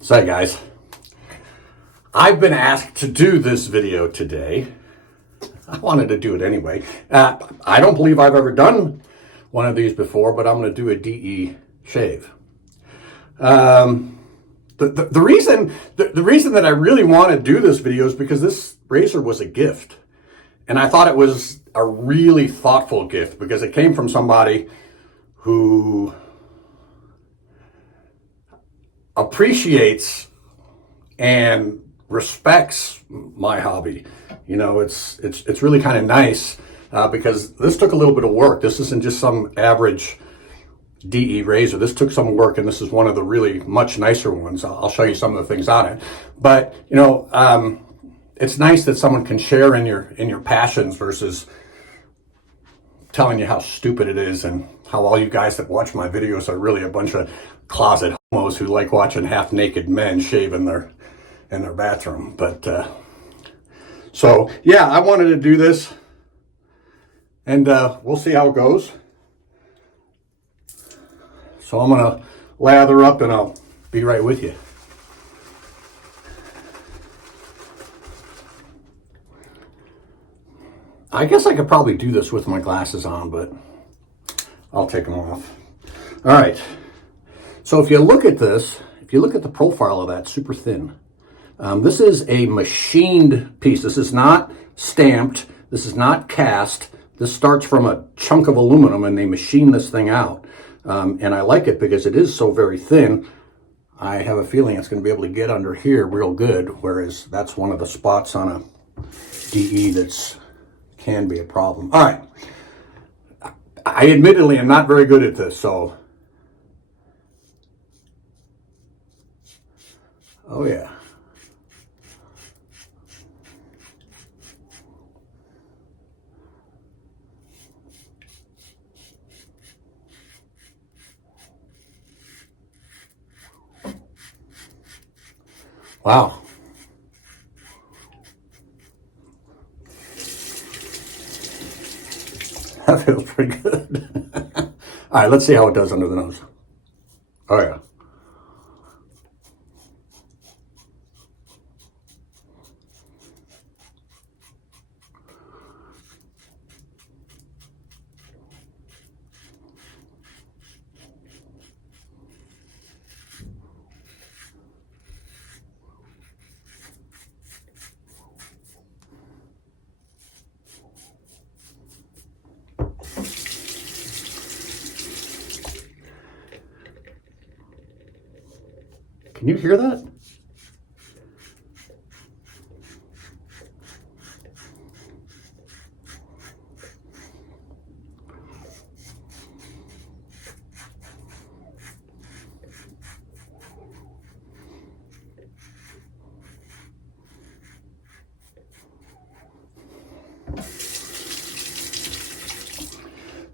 So guys, I've been asked to do this video today. I wanted to do it anyway. I don't believe I've ever done one of these before, but I'm going to do a DE shave. The reason that I really want to do this video is because this razor was a gift. And I thought it was a really thoughtful gift because it came from somebody who appreciates and respects my hobby. You know, it's really kind of nice because this took a little bit of work. This isn't just some average DE razor. This took some work, and this is one of the really much nicer ones. I'll show you some of the things on it. But you know, it's nice that someone can share in your passions versus telling you how stupid it is and how all you guys that watch my videos are really a bunch of closet homos who like watching half-naked men shave in their bathroom. But so yeah, I wanted to do this, and we'll see how it goes. So I'm gonna lather up and I'll be right with you. I guess I could probably do this with my glasses on, but I'll take them off. All right. So if you look at this, if you look at the profile of that, super thin. This is a machined piece. This is not stamped. This is not cast. This starts from a chunk of aluminum, and they machine this thing out. And I like it because it is so very thin. I have a feeling it's going to be able to get under here real good, whereas that's one of the spots on a DE that's can be a problem. All right. I admittedly am not very good at this, so. Oh yeah. Wow. That feels pretty good. All right, let's see how it does under the nose. Oh yeah. Can you hear that?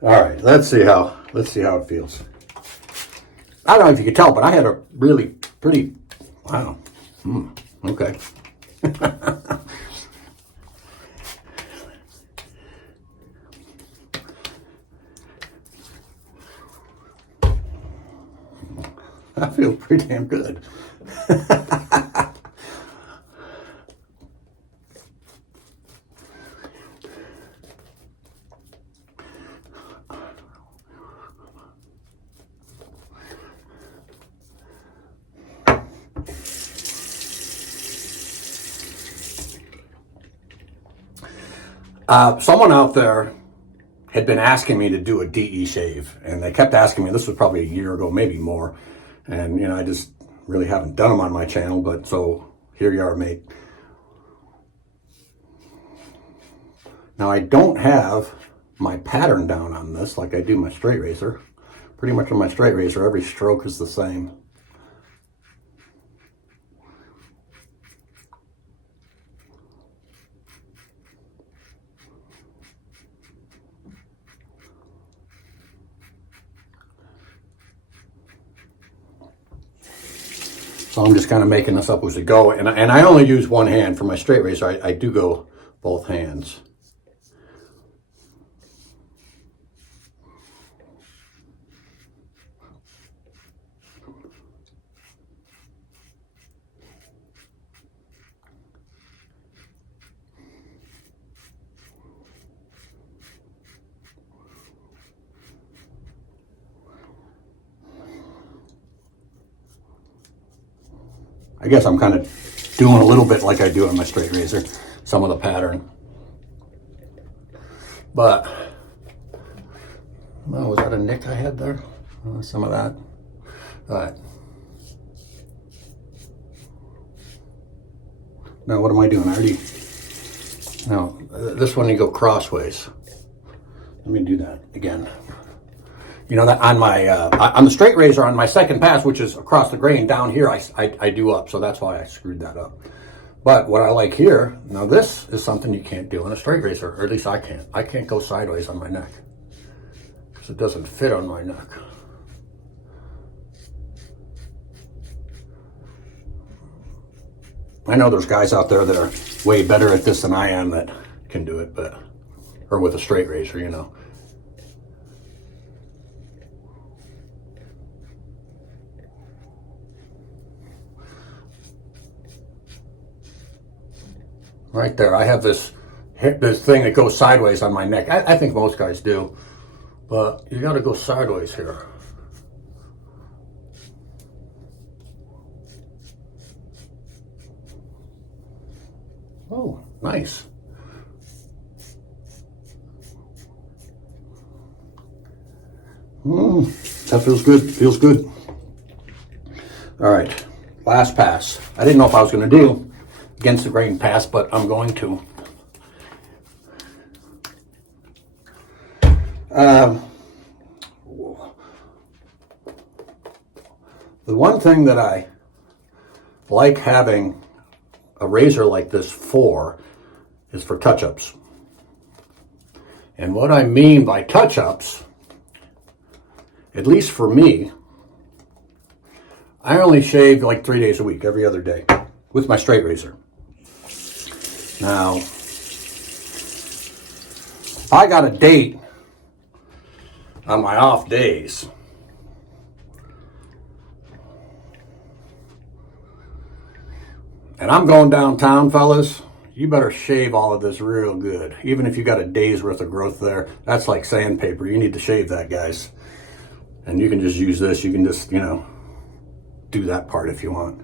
All right, let's see how it feels. I don't know if you can tell, but I had a really pretty, wow. Okay. That feels pretty damn good. Someone out there had been asking me to do a DE shave, and they kept asking me. This was probably a year ago, maybe more. And, you know, I just really haven't done them on my channel, but so here you are, mate. Now, I don't have my pattern down on this like I do my straight razor. Pretty much on my straight razor, every stroke is the same. So I'm just kind of making this up as we go. And I only use one hand for my straight razor. I do go both hands. I guess I'm kind of doing a little bit like I do on my straight razor, some of the pattern. But, well, was that a nick I had there? Some of that. All right. Now, what am I doing? Now, this one you go crossways. Let me do that again. You know that on my on the straight razor on my second pass, which is across the grain down here, I do up, so that's why I screwed that up. But what I like here, now this is something you can't do on a straight razor, or at least I can't. I can't go sideways on my neck because it doesn't fit on my neck. I know there's guys out there that are way better at this than I am that can do it, but or with a straight razor, you know. Right there, I have this thing that goes sideways on my neck. I think most guys do, but you got to go sideways here. Oh, nice. That feels good. Feels good. All right, last pass. I didn't know if I was going to do against the grain pass, but I'm going to. The one thing that I like having a razor like this for is for touch-ups. And what I mean by touch-ups, at least for me, I only shave like 3 days a week, every other day, with my straight razor. Now, if I got a date on my off days, and I'm going downtown, fellas, you better shave all of this real good. Even if you got a day's worth of growth there, that's like sandpaper. You need to shave that, guys. And you can just use this. You can just, you know, do that part if you want.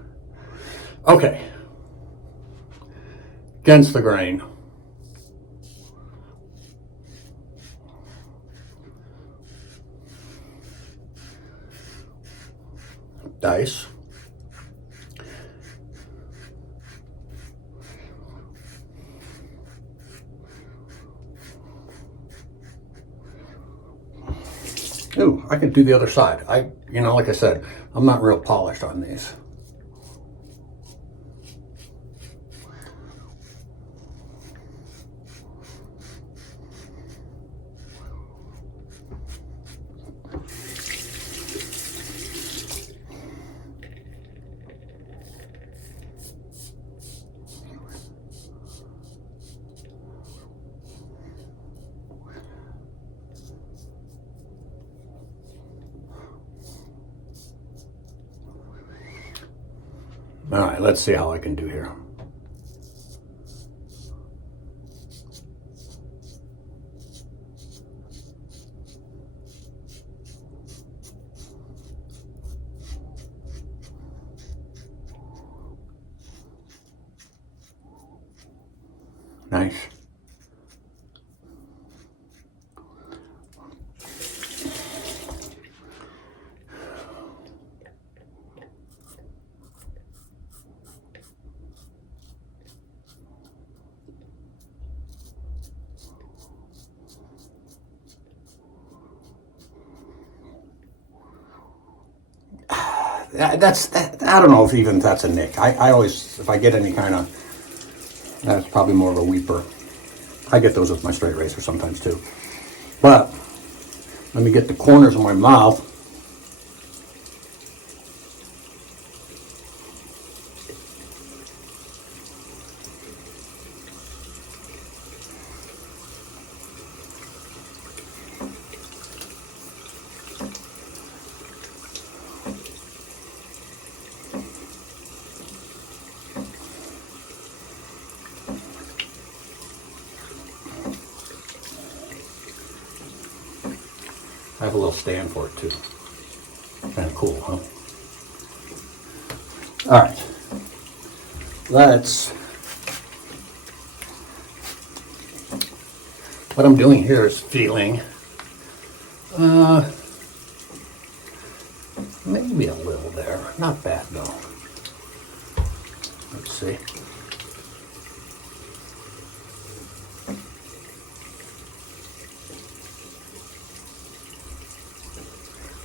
Okay. Against the grain. Dice. Ooh, I can do the other side. You know, like I said, I'm not real polished on these. All right, let's see how I can do here. Nice. I don't know if even that's a nick. I always, if I get any kind of, that's probably more of a weeper. I get those with my straight razor sometimes too. But let me get the corners of my mouth. I have a little stand for it too. Kind of cool, huh? All right. what I'm doing here is feeling maybe a little there. Not bad though. Let's see.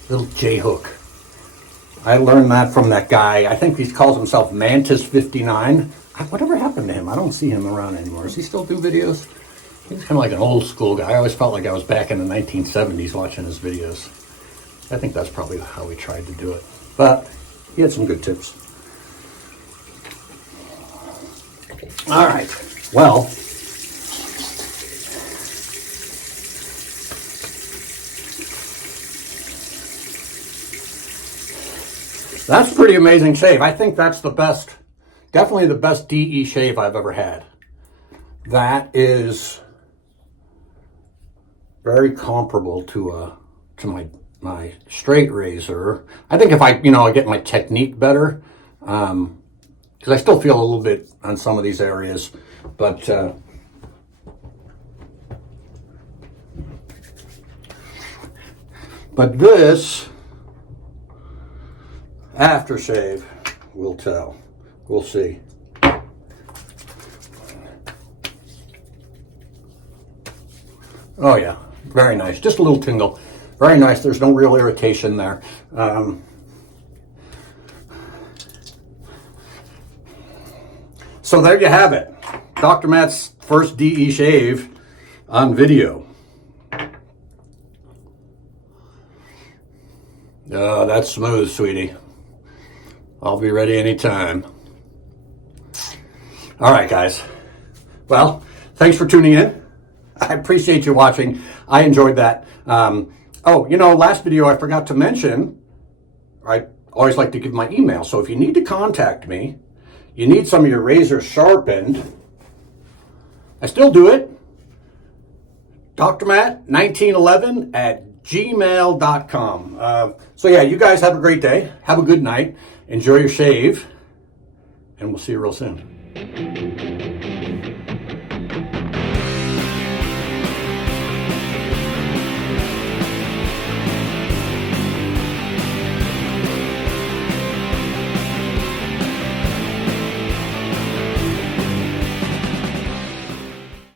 Little J-hook. I learned that from that guy. I think he calls himself Mantis59. Whatever happened to him? I don't see him around anymore. Does he still do videos? He's kind of like an old school guy. I always felt like I was back in the 1970s watching his videos. I think that's probably how he tried to do it. But he had some good tips. All right. Well, that's pretty amazing shave. I think that's the best, definitely the best DE shave I've ever had. That is very comparable to my straight razor. I think if I get my technique better, because I still feel a little bit on some of these areas, but this aftershave will tell. We'll see. Oh yeah, very nice. Just a little tingle. Very nice. There's no real irritation there. So there you have it. Dr. Matt's first DE shave on video. That's smooth, sweetie. I'll be ready anytime. All right, guys. Well, thanks for tuning in. I appreciate you watching. I enjoyed that. Last video I forgot to mention, I always like to give my email. So if you need to contact me, you need some of your razors sharpened, I still do it. drmatt1911@gmail.com. So yeah, you guys have a great day. Have a good night. Enjoy your shave. And we'll see you real soon.